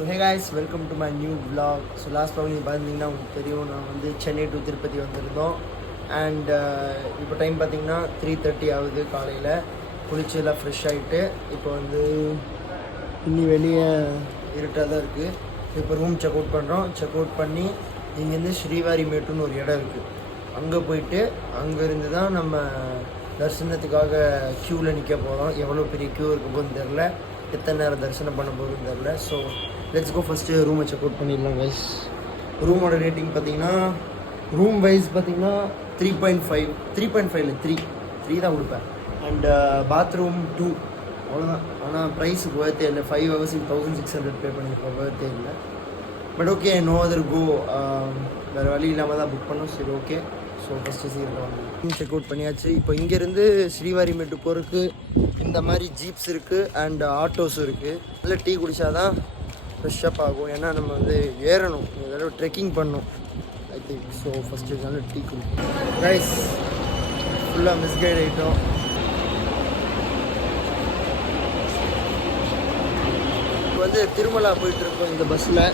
So hey guys, welcome to my new vlog. So last vlog நீங்கள் பார்த்தீங்கன்னா உங்களுக்கு தெரியும், நான் வந்து சென்னை டு திருப்பதி வந்திருந்தோம். அண்ட் இப்போ டைம் பார்த்தீங்கன்னா 3:30 ஆகுது காலையில். குளிச்சு எல்லாம் ஃப்ரெஷ் ஆகிட்டு இப்போ வந்து இன்னி வெளியே இருட்டாக தான் இருக்குது. இப்போ ரூம் செக் அவுட் பண்ணுறோம். செக் அவுட் பண்ணி இங்கேருந்து ஸ்ரீவாரிமேட்டுன்னு ஒரு இடம் இருக்குது, அங்கே போயிட்டு அங்கேருந்து தான் நம்ம தரிசனத்துக்காக க்யூவில் நிற்க போகிறோம். எவ்வளோ பெரிய க்யூ இருக்க போகுதுன்னு தெரில, எத்தனை நேரம் தரிசனம் பண்ண போகுதுன்னு தெரில. ஸோ லெட்ஸ் கோ, ஃபஸ்ட்டு ரூமை செக் அவுட் பண்ணிடலாம் கைஸ். ரூமோட ரேட்டிங் பார்த்தீங்கன்னா ரூம் வைஸ் பார்த்தீங்கன்னா 3.5 இல்லை 3 தான் கொடுப்பேன். அண்ட் பாத்ரூம் 2 அவ்வளோதான். ஆனால் ப்ரைஸ் போகத்தே இல்லை. 5 hours 1600 பே பண்ணியிருக்கோம், போகத்தே இல்லை. But okay, no other go, வேறு வழி இல்லாமல் தான் புக் பண்ணோம். சரி ஓகே. ஸோ ஃபஸ்ட்டு சீக்கிரம் ரூம் செக் அவுட் பண்ணியாச்சு. இப்போ இங்கேருந்து ஸ்ரீவாரிமேட்டு போகிறதுக்கு இந்த மாதிரி ஜீப்ஸ் இருக்குது அண்ட் ஆட்டோஸும் இருக்குது. நல்லா டீ குடித்தா தான் ஃப்ரெஷ்ஷப் ஆகும். ஏன்னா நம்ம வந்து ஏறணும், ஏதாவது ட்ரெக்கிங் பண்ணணும் ஐ திங்க். ஸோ ஃபஸ்ட்டு நல்லா டீ குடிப்போம் ரைஸ். ஃபுல்லாக மிஸ்கைட் ஆகிட்டோம். இப்போ வந்து திருமலா போயிட்டுருக்கோம் இந்த பஸ்ஸில்.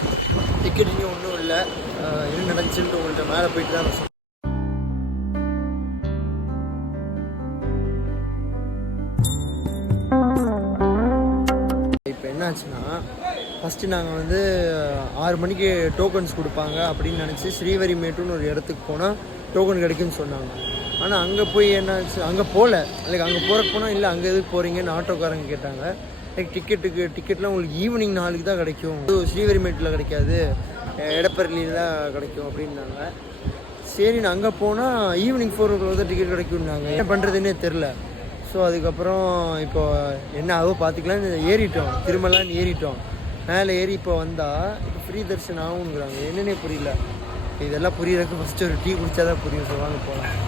டிக்கெட் இன்னும் ஒன்றும் இல்லை. என்ன நடந்துச்சுன்ட்டு உங்கள்கிட்ட மேலே போயிட்டு தான் நான் இப்போ என்னாச்சுன்னா, ஃபஸ்ட்டு நாங்கள் வந்து 6 மணிக்கு டோக்கன்ஸ் கொடுப்பாங்க அப்படின்னு நினச்சி ஸ்ரீவாரிமேட்டுன்னு ஒரு இடத்துக்கு போனால் டோக்கன் கிடைக்குன்னு சொன்னாங்க. ஆனால் அங்கே போய் என்னாச்சு, அங்கே போகல. லைக் அங்கே போகிறக்கு போனால் இல்லை அங்கே எதுக்கு போகிறீங்கன்னு ஆட்டோக்காரங்க கேட்டாங்க. லைக் டிக்கெட்லாம் உங்களுக்கு ஈவினிங் 4 தான் கிடைக்கும், ஸ்ரீவாரிமேட்டில் கிடைக்காது, எடப்பரளியில் தான் கிடைக்கும் அப்படின்னாங்க. சரி, நான் அங்கே போனால் ஈவினிங் 4 o'clock தான் டிக்கெட் கிடைக்கும்னாங்க. என்ன பண்ணுறதுன்னே தெரில. ஸோ அதுக்கப்புறம் இப்போ என்ன ஆகோ பார்த்துக்கலான்னு ஏறிட்டோம். திருமலான்னு ஏறிட்டோம். மேலே ஏறி இப்போ வந்தால் இப்போ ஃப்ரீ தரிசனம் ஆகுங்கிறாங்க. என்னன்னே புரியல. இதெல்லாம் புரியறதுக்கு ஃபஸ்ட்டு ஒரு டீ குடித்தா தான் புரியும். ஸோ வாங்க போகலாம்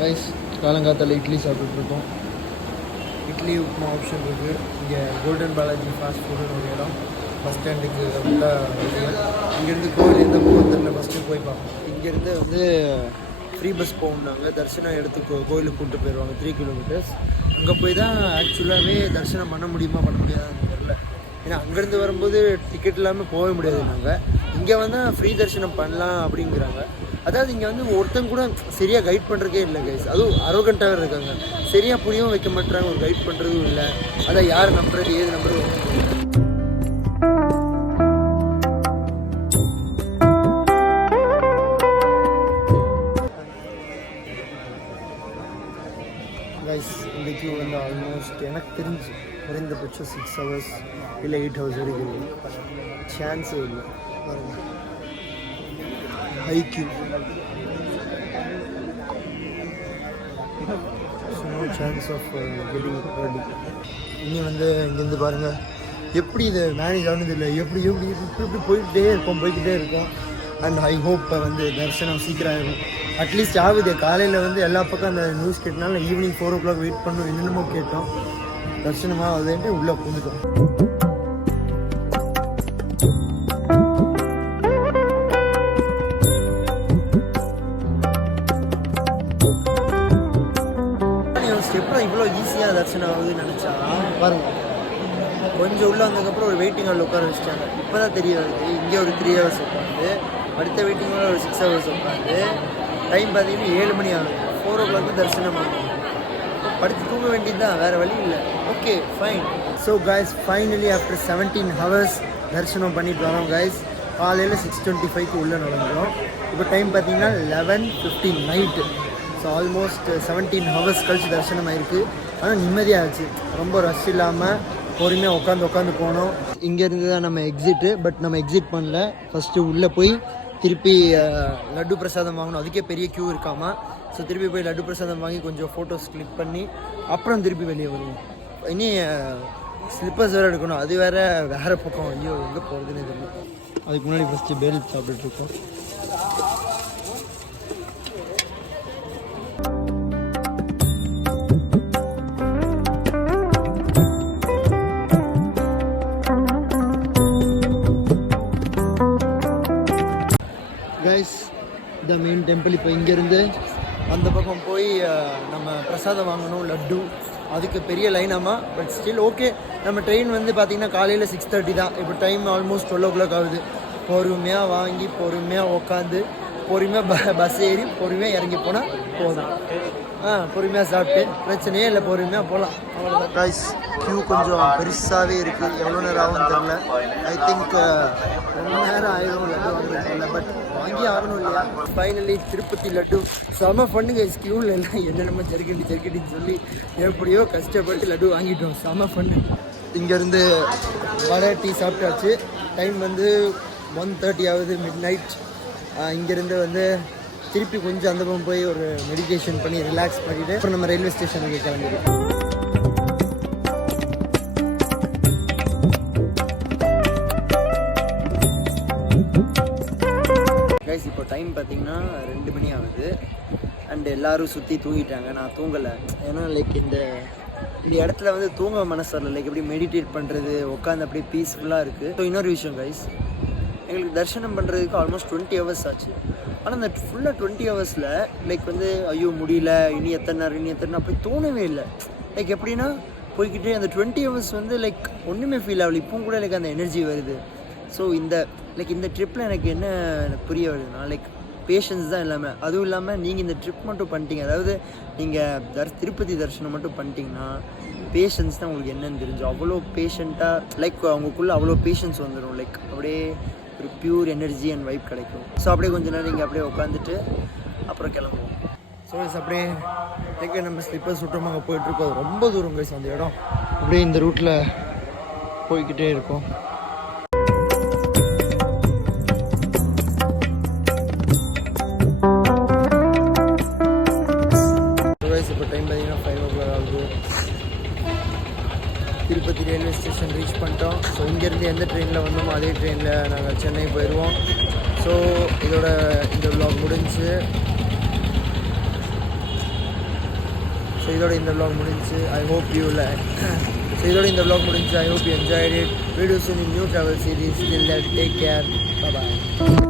ரைஸ். காலங்காத்தால் இட்லி சாப்பிட்டுருக்கோம். இட்லி உப்புமா ஆப்ஷன் இருக்குது. இங்கே கோல்டன் பாலாஜி ஃபாஸ்ட் ஃபுட்டுன்னு ஒரு இடம் பஸ் ஸ்டாண்டுக்கு இங்கேருந்து கோவில் எந்த போகிறதுல ஃபஸ்ட்டு போய் பார்ப்போம். இங்கேருந்து வந்து ஃப்ரீ பஸ் போகணுன்னாங்க. தரிசனம் இடத்துக்கு கோயிலுக்கு கூப்பிட்டு போயிடுவாங்க 3 kilometers. அங்கே போய் தான் ஆக்சுவலாகவே தரிசனம் பண்ண முடியுமா பண்ண முடியாதான்னு தெரில. ஏன்னா அங்கேருந்து வரும்போது டிக்கெட் இல்லாமல் போக முடியாது. நாங்கள் இங்கே வந்தால் ஃப்ரீ தரிசனம் பண்ணலாம் அப்படிங்கிறாங்க. அதாவது இங்கே வந்து ஒருத்தங்க கூட சரியாக கைட் பண்ணுறக்கே இல்லை கைஸ். அதுவும் அரோகண்ட்டாக இருக்காங்க. சரியாக புரியவும் வைக்க மாட்டாங்க, ஒரு கைட் பண்ணுறதும் இல்லை. அதான் யார் நம்புறது ஏது நம்புறது. கைஸ் இந்த க்யூ வந்து ஆல்மோஸ்ட் எனக்கு தெரிஞ்சு குறைந்தபட்சம் 6 hours இல்லை 8 hours வரைக்கும் இருக்குது. சான்ஸே இல்லை. ஹை க்யூ, no chance of getting ready. இனி வந்து இங்கேருந்து பாருங்கள் எப்படி இது மேனேஜ் ஆனது இல்லை. எப்படி எப்படி இப்படி போய்கிட்டே இருக்கோம். அண்ட் ஐ ஹோப் வந்து தரிசனம் சீக்கிரம் ஆகிடும். அட்லீஸ்ட் ஆகுது. காலையில் வந்து எல்லா பக்கம் அந்த நியூஸ் கேட்டனால ஈவினிங் 4 o'clock வெயிட் பண்ணோம். என்னென்னமோ கேட்டோம். தரிசனமாக ஆகுதுன்ட்டு உள்ளே பூந்துட்டோம். ஸ்டெப்லாம் இவ்வளோ ஈஸியாக தரிசனம் ஆகுதுன்னு நினச்சா பாருங்கள். கொஞ்சம் உள்ளே வந்ததுக்கப்புறம் ஒரு வெயிட்டிங் ஹாலில் உட்கார வச்சுட்டாங்க. இப்போ தான் தெரிய வருது. இங்கே ஒரு 3 hours உட்காந்து, அடுத்த வெயிட்டிங் ஹாலில் ஒரு 6 hours உட்காந்து, டைம் பார்த்தீங்கன்னா 7 மணி ஆகும். 4 o'clock தரிசனம் ஆகும். படுத்து தூங்க வேண்டியது தான், வேறு வழி இல்லை. Okay fine. So guys, finally after 17 hours தரிசனம் பண்ணிட்டு வரோம் கைஸ். காலையில் 6:25 உள்ளே நடந்துடும். இப்போ டைம் பார்த்தீங்கன்னா 11:15 நைட்டு. ஸோ ஆல்மோஸ்ட் 17 hours கழிச்சு தரிசனம் ஆயிருக்கு. ஆனால் நிம்மதியாகிடுச்சு. ரொம்ப ரஷ் இல்லாமல் பொறுமையாக உட்காந்து போனோம். இங்கேருந்து தான் நம்ம எக்ஸிட்டு. பட் நம்ம எக்ஸிட் பண்ணல. ஃபஸ்ட்டு உள்ளே போய் திருப்பி லட்டு பிரசாதம் வாங்கணும். அதுக்கே பெரிய க்யூ இருக்காமா. ஸோ திருப்பி போய் லட்டு பிரசாதம் வாங்கி கொஞ்சம் ஃபோட்டோஸ் கிளிக் பண்ணி அப்புறம் திருப்பி வெளியே வருவோம். இனி ஸ்லிப்பர்ஸ் வேறு எடுக்கணும். அது வேறு பக்கம். ஐயோ எங்கே போகிறதுன்னு தெரியல. அதுக்கு முன்னாடி ஃபஸ்ட்டு பேல் சாப்பிட்டுருக்கோம். Guys, the main temple. இப்போ இங்கேருந்து அந்த பக்கம் போய் நம்ம பிரசாதம் வாங்கணும். லட்டு அதுக்கு பெரிய லைனாமா. But still okay. நம்ம ட்ரெயின் வந்து பார்த்திங்கன்னா காலையில் 6:30 தான். இப்போ டைம் ஆல்மோஸ்ட் 12 o'clock ஆகுது. பொறுமையாக வாங்கி பொறுமையாக உட்காந்து பொறுமையாக பஸ் ஏறி பொறுமையாக இறங்கி போனால் போதும். பொறுமையாக சாப்பிட்டு பிரச்சனையே இல்லை, பொறுமையாக போகலாம். அவ்வளோதான் கைஸ். க்யூ கொஞ்சம் பெருசாகவே இருக்குது. எவ்வளோ நேரம் ஆகும்னு தெரில. ஐ திங்க் ரொம்ப நேரம் ஆயிடும் லட்டு வாங்குறதுல. பட் வாங்கி ஆகணும் இல்லையா. ஃபைனலி திருப்பதி லட்டு செம ஃபன்னு கைஸ். க்யூவில் எல்லாம் என்னென்னமோ ஜெர்கட்டின்னு சொல்லி எப்படியோ கஷ்டப்பட்டு லட்டு வாங்கிட்டோம். செம ஃபன்னு. இங்கேருந்து வடை டீ சாப்பிட்டாச்சு. டைம் வந்து 1:30 ஆகுது, மிட் நைட். இங்கேருந்து வந்து திருப்பி கொஞ்சம் அந்த பக்கம் போய் ஒரு மெடிடேஷன் பண்ணி ரிலாக்ஸ் பண்ணிவிட்டு அப்புறம் நம்ம ரயில்வே ஸ்டேஷனுக்கு கிளம்பிடுவோம். கைஸ் இப்போ டைம் பார்த்தீங்கன்னா 2 மணி ஆகுது. அண்ட் எல்லோரும் சுற்றி தூங்கிட்டாங்க. நான் தூங்கலை. ஏன்னா லைக் இந்த இடத்துல வந்து தூங்க மனசு வரல. லைக் எப்படி மெடிடேட் பண்ணுறது, உட்காந்து அப்படியே பீஸ்ஃபுல்லாக இருக்குது. ஸோ இன்னொரு விஷயம் கைஸ், எங்களுக்கு தரிசனம் பண்ணுறதுக்கு ஆல்மோஸ்ட் 20 hours ஆச்சு. ஆனால் அந்த ஃபுல்லாக 20 hours லைக் வந்து ஐயோ முடியல, இனி எத்தனை நேரம் அப்படி தோணவே இல்லை. லைக் எப்படின்னா போய்கிட்டே அந்த 20 hours வந்து லைக் ஒன்றுமே ஃபீல் ஆகல. இப்பவும் கூட லைக் அந்த எனர்ஜி வருது. ஸோ இந்த ட்ரிப்பில் எனக்கு என்ன புரிய வருதுன்னா லைக் பேஷன்ஸ் தான் எல்லாமே. அதுவும் இல்லாமல் நீங்கள் இந்த ட்ரிப் மட்டும் பண்ணிட்டீங்க, அதாவது நீங்கள் திருப்பதி தரிசனம் மட்டும் பண்ணிட்டீங்கன்னா பேஷன்ஸ் தான் உங்களுக்கு என்னன்னு தெரிஞ்சு அவ்வளோ பேஷண்ட்டாக லைக் அவங்களுக்குள்ளே அவ்வளோ பேஷன்ஸ் வந்துடும். லைக் அப்படியே ஒரு பியூர் எனர்ஜி அண்ட் வைப் கிடைக்கும். ஸோ அப்படியே கொஞ்ச நேரம் நீங்கள் அப்படியே உட்காந்துட்டு அப்புறம் கிளம்புவோம். ஸோ அப்படியே லைக் நம்ம ஸ்லிப்பர் சுற்றமாக அங்கே போயிட்டுருக்கோம். அது ரொம்ப தூரம் கைஸ் அந்த இடம். அப்படியே இந்த ரூட்டில் போய்கிட்டே இருக்கும். இப்போ டைம் பார்த்தீங்கன்னா 5 o'clock ஆகுது. திருப்பதி ரயில்வே ஸ்டேஷன் ரீச் பண்ணிட்டோம். ஸோ இங்கேருந்து எந்த ட்ரெயினில் வந்தோமோ அதே ட்ரெயினில் நாங்கள் சென்னை போயிடுவோம். ஸோ இந்த vlog முடிஞ்சு. I hope you enjoyed it. Videos in new travel series. Till then, take care. Bye bye.